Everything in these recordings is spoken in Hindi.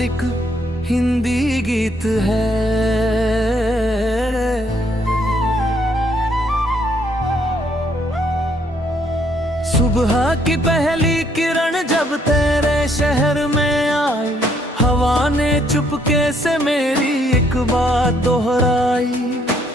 केवल एक हिंदी गीत है। सुबह की पहली किरण जब तेरे शहर में आई, हवा ने चुपके से मेरी एक बात दोहराई।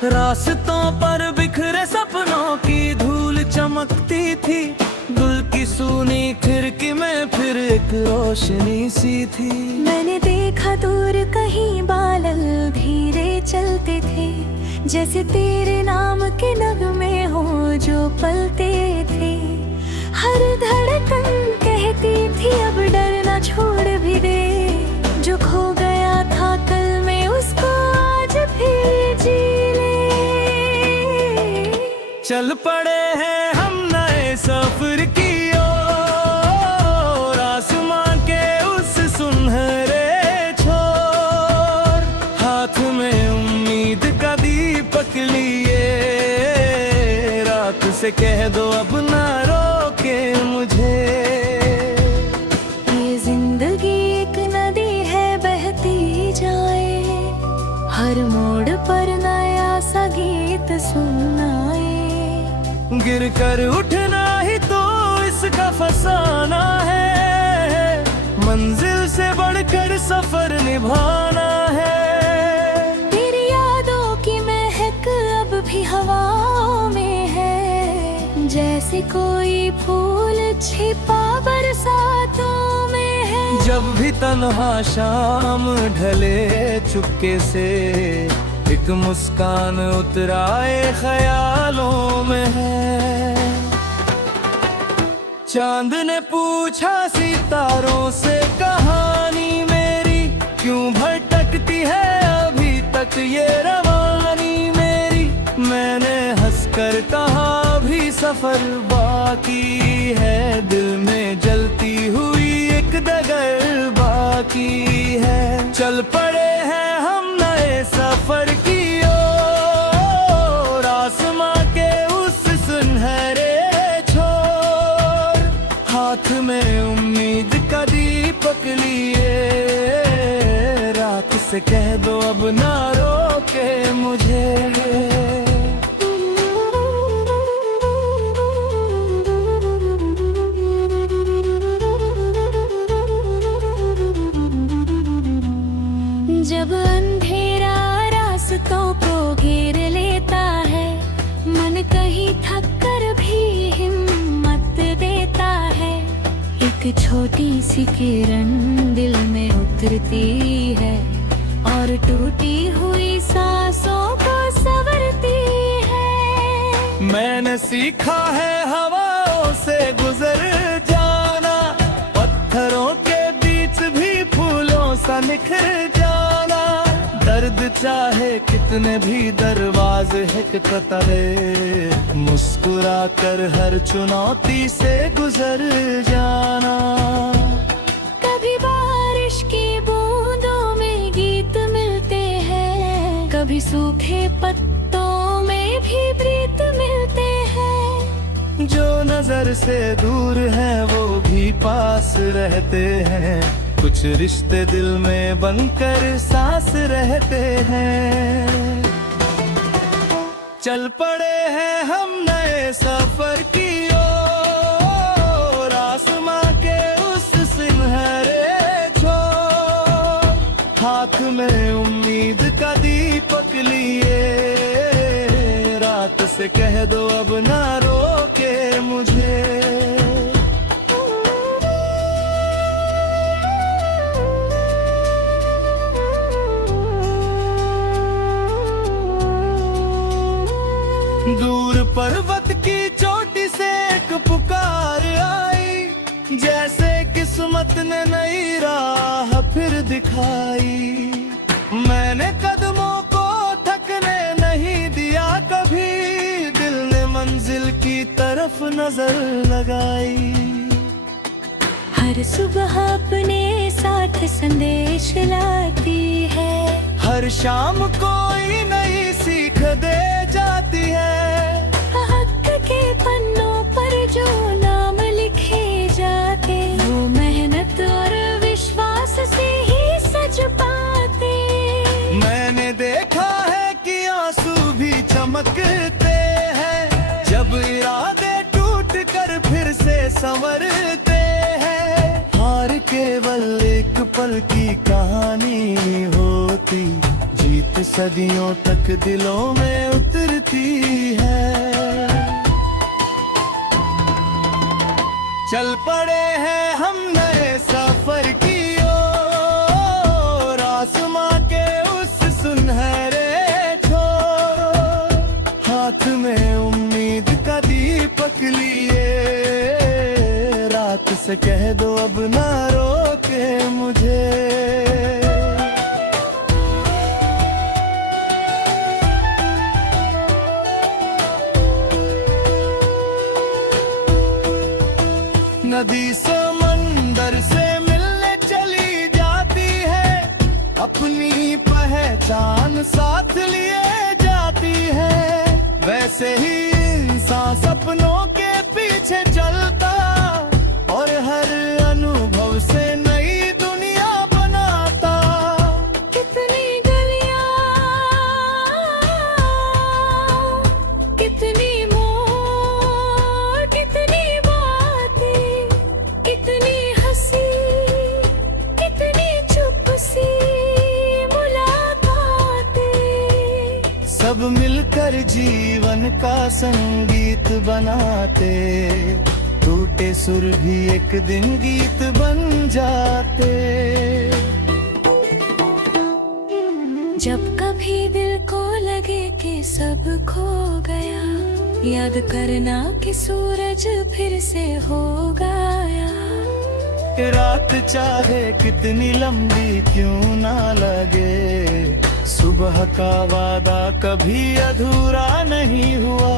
रास्तों पर बिखरे सपनों की धूल चमकती थी, दिल की सुनी खिड़की में फिर एक रोशनी सी थी। मैंने देखा दूर कहीं बादल धीरे चलते थे, जैसे तेरे नाम के नगमे हो जो पलते थे। हर धड़कन कहती थी अब डरना छोड़ भी दे, जो खो गया था कल में उसको आज फिर जी ले। चल पड़े हैं हम नए सफर की ओर, आसमां के उस सुनहरे छोर। हाथ में उम्मीद का दीपक लिए, रात से कह दो अब ना रोके मुझे। ये जिंदगी एक नदी है बहती जाए, हर मोड़ पर नया सा गीत सुनाए। गिर कर उठना ही तो इसका फसाना है, मंजिल से बढ़कर सफर निभाना है। तेरी यादों की महक अब भी हवाओं में है, जैसे कोई फूल छिपा बरसातों में है। जब भी तन्हा शाम ढले चुपके से, एक मुस्कान उतराए ख्यालों में है। चांद ने पूछा सितारों से कहानी मेरी, क्यों भटकती है अभी तक ये रवानी मेरी। मैंने हंसकर कहा अभी सफर बाकी है, दिल में जलती हुई एक डगर बाकी है। चल पड़े हैं हम नए सफर की ओर, आसमां के उस सुनहरे छोर। हाथ में उम्मीद का दीपक लिए, रात से कह दो अब ना रोके मुझे। जब अंधेरा रास्तों को घेर लेता है, मन कहीं थक कर भी हिम्मत देता है। एक छोटी सी किरण दिल में उतरती है, और टूटी हुई सांसों को संवरती है। मैंने सीखा है हवाओं से गुजर जाना, पत्थरों के बीच भी फूलों सा निखर जाना। दर्द चाहे कितने भी दरवाजे खटखटाए, मुस्कुरा कर हर चुनौती से गुजर जाना। कभी बारिश की बूंदों में गीत मिलते हैं, कभी सूखे पत्तों में भी प्रीत मिलते हैं। जो नजर से दूर है वो भी पास रहते हैं, कुछ रिश्ते दिल में बनकर सांस रहते हैं। चल पड़े हैं हम नए सफर की ओर, आसमां के उस सुनहरे छोर। हाथ में उम्मीद का दीपक लिए, रात से कह दो अब ना रोके मुझे। दूर पर्वत की चोटी से एक पुकार आई, जैसे किस्मत ने नई राह फिर दिखाई। मैंने कदमों को थकने नहीं दिया कभी, दिल ने मंजिल की तरफ नजर लगाई। हर सुबह अपने साथ संदेश लाती है, हर शाम कोई नई सीख दे जाती है। हक के पन्नों पर जो नाम लिखे जाते, वो मेहनत और विश्वास से ही संवरते हैं। हार केवल एक पल की कहानी होती, जीत सदियों तक दिलों में उतरती है। चल पड़े हैं हम नए सफर की ओर, आसमां के उस सुनहरे छोर, हाथ में उम्मीद का दीपक लिए, रात से कह दो अब ना रोके मुझे। नदी समंदर से मिलने चली जाती है, अपनी पहचान साथ लिए जाती है। वैसे ही इंसान सपनों के पीछे चलता, और हर अनुभव से नई दुनिया बनाता। कितनी गलियां, कितनी मोड़, कितनी बातें, कितनी हंसी, कितनी चुप सी मुलाकातें। सब मिलकर जीवन का संगीत बनाते, टूटे सुर भी एक दिन गीत बन जाते। जब कभी दिल को लगे कि सब खो गया, याद करना कि सूरज फिर से हो गया। रात चाहे कितनी लंबी क्यों ना लगे, सुबह का वादा कभी अधूरा नहीं हुआ।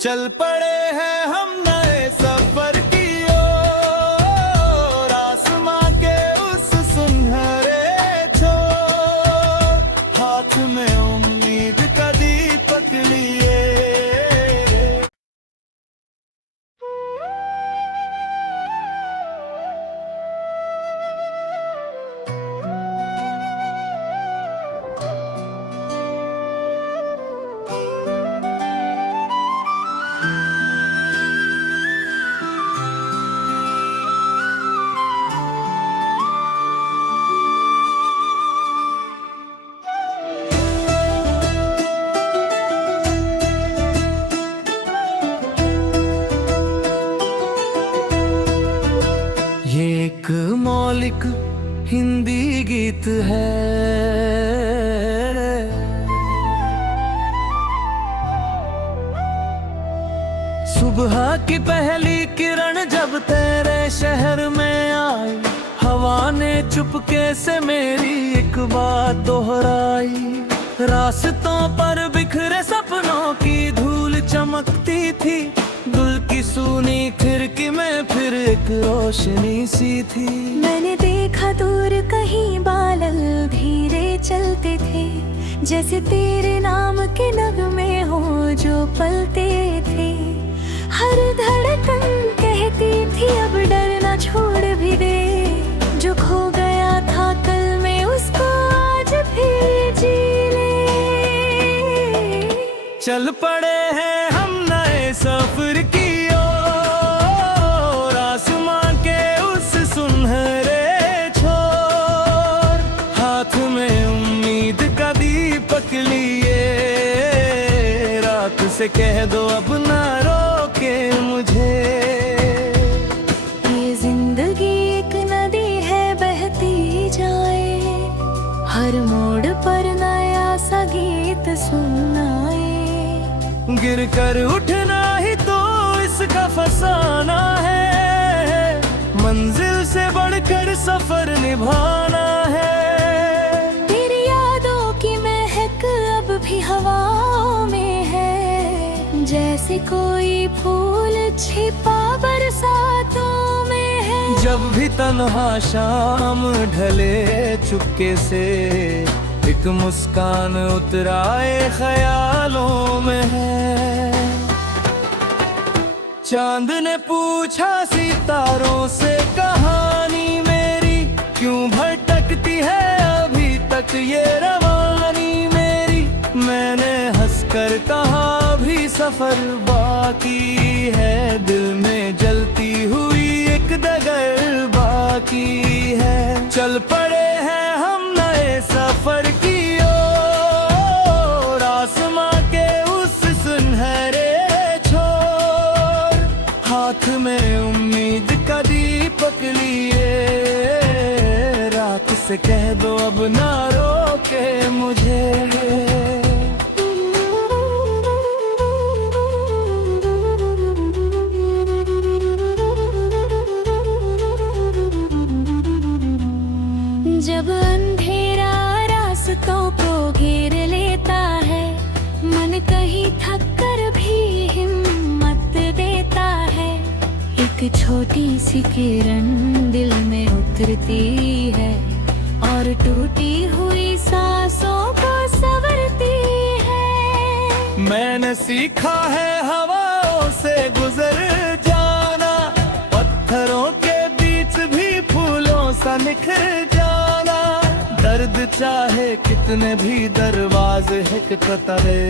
चल पड़े हैं हम नए सफर की ओर, आसमां के उस सुनहरे छोर, हाथ में उम्मीद का दीपक लिए। ये एक मौलिक हिंदी गीत है, सुबह की पहली किरण जब तेरे शहर में आई, हवा ने चुपके से मेरी एक बात दोहराई। रास्तों पर बिखरे सपनों की धूल चमकती थी, दिल की सूनी खिड़की में फिर एक रोशनी सी थी। मैंने देखा दूर कहीं बादल धीरे चलते थे, जैसे तेरे नाम के नगमे हो जो पलते थे। हर धड़कन कहती थी अब डरना छोड़ भी दे, जो खो गया था कल में उसको आज फिर जी ले। चल पड़े हैं हम नए सफर की ओर, आसमां के उस सुनहरे छोर, हाथ में उम्मीद का दीपक लिए, रात से कह दो अब ना रोके मुझे। ये जिंदगी एक नदी है बहती जाए, हर मोड़ पर नया सा गीत सुनाए। गिर कर उठना ही तो इसका फसाना है, मंजिल से बढ़कर सफर निभाना है। तेरी यादों की महक अब भी हवाओं में है, जैसे कोई फूल छिपा बरसातों में है। जब भी तन्हा शाम ढले चुपके से, एक मुस्कान उतराए ख्यालों में है। चांद ने पूछा सितारों से कहानी मेरी, क्यों भटकती है अभी तक ये रवानी मेरी। मैंने हंसकर कहा अभी सफर बाकी है, दिल में जलती हुई एक डगर बाकी है। चल पड़े हैं हम नए सफर की ओर, आसमां के उस सुनहरे छोर, हाथ में उम्मीद का दीपक लिए, रात से कह दो अब ना रोके मुझे। जब अंधेरा रास्तों को घेर लेता है, मन कहीं थक कर भी हिम्मत देता है। एक छोटी सी किरण दिल में उतरती है और टूटी हुई सांसों को संवरती है। मैंने सीखा है हवाओं से गुजर जाना, पत्थरों के बीच भी फूलों सा निखर जाना। दर्द चाहे कितने भी दरवाजे खटखटाए,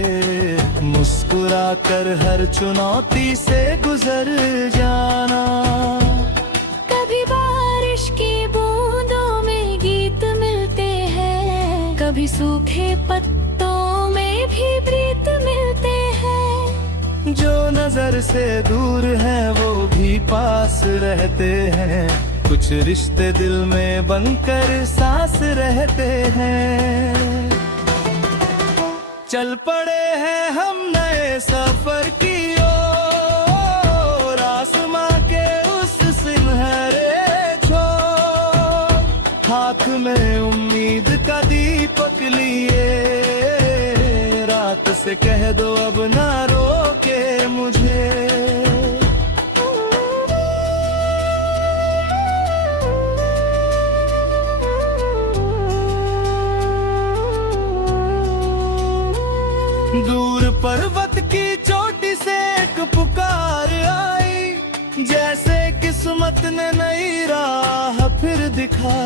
मुस्कुरा कर हर चुनौती से गुजर जाना। कभी बारिश की बूंदों में गीत मिलते हैं, कभी सूखे पत्तों में भी प्रीत मिलते हैं। जो नजर से दूर है वो भी पास रहते हैं, कुछ रिश्ते दिल में बनकर सांस रहते हैं। चल पड़े हैं हम नए सफर की ओर, आसमां के उस सुनहरे छोर, हाथ में उम्मीद का दीपक लिए, रात से कह दो अब ना रोके मुझे। दूर पर्वत की चोटी से एक पुकार आई, जैसे किस्मत ने नई राह फिर दिखा।